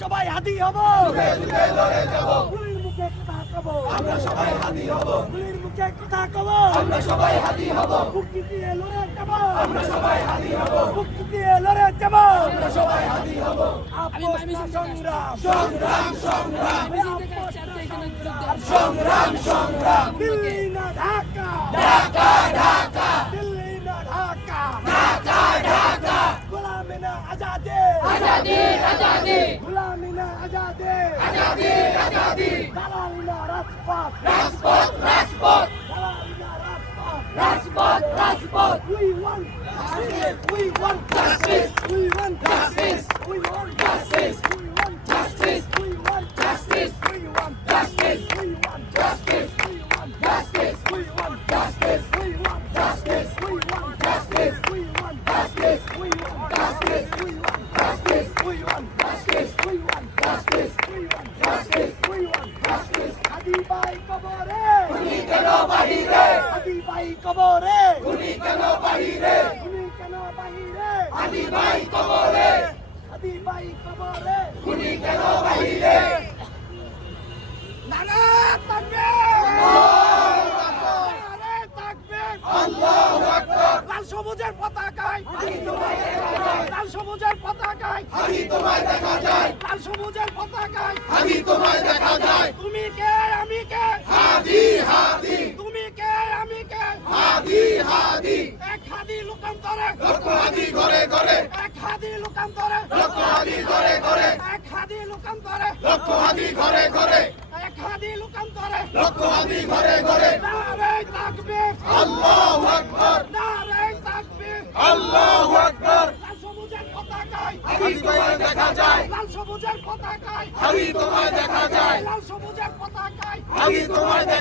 সবাই হাদি হব। আমরা সবাই হাদি হব। মুখে কথা কব। আমরা সবাই হাদি হব। মুক্তি দিয়ে লড়ে যাব। আমরা সবাই হাদি হব। মুক্তি দিয়ে লড়ে যাব। আমরা সবাই হব। সংগ্রাম সংগ্রাম সংগ্রাম। সংগ্রাম সংগ্রাম। দিল্লি না ঢাকা। ঢাকা ঢাকা। দিল্লি না ঢাকা। ঢাকা ঢাকা। গোলামি না আজাদে। আজাদি আজাদি। আজাদে। আজাদি আজাদি। দালালি না রাজপথ। রাজপথ রাজপথ। দালালি না রাজপথ। রাজপথ রাজপথ। We want justice. We want justice. কেন বাহিরে? আদি ভাই কবরে। উনি কেন বাহিরে? উনি কেন বাহিরে? আদি ভাই কবরে। আদি ভাই কবরে। উনি কেন বাহিরে? নানা তাকবীর আল্লাহু আকবার। লাল সবুজের পতাকায়। লাল সবুজের পতাকায়। হাদি তোমায় দেখা যায়। লাল সবুজের পতাকায়। হাদি তোমায় দেখা যায়। তুমি কে হাদি হাদি তুমি কে আমি কে হাদি হাদি লোকান্তরে। ঘরে ঘরে। এক হাদি লোকান্তরে। হাদি ঘরে ঘরে। এক হাদি লোকান্তরে। হাদি ঘরে ঘরে। এক হাদি লোকান্তরে। হাদি ঘরে ঘরে। নারে তাকবীর। আল্লাহু আকবার। নারে তাকবীর। আল্লাহু আকবার। লাল সবুজের পতাকায়। হাদি তোমায় দেখা যায়। লাল সবুজের পতাকায়। তোমায় দেখা যায়। লাল সবুজের পতাকায়। হাদি তোমায় দেখা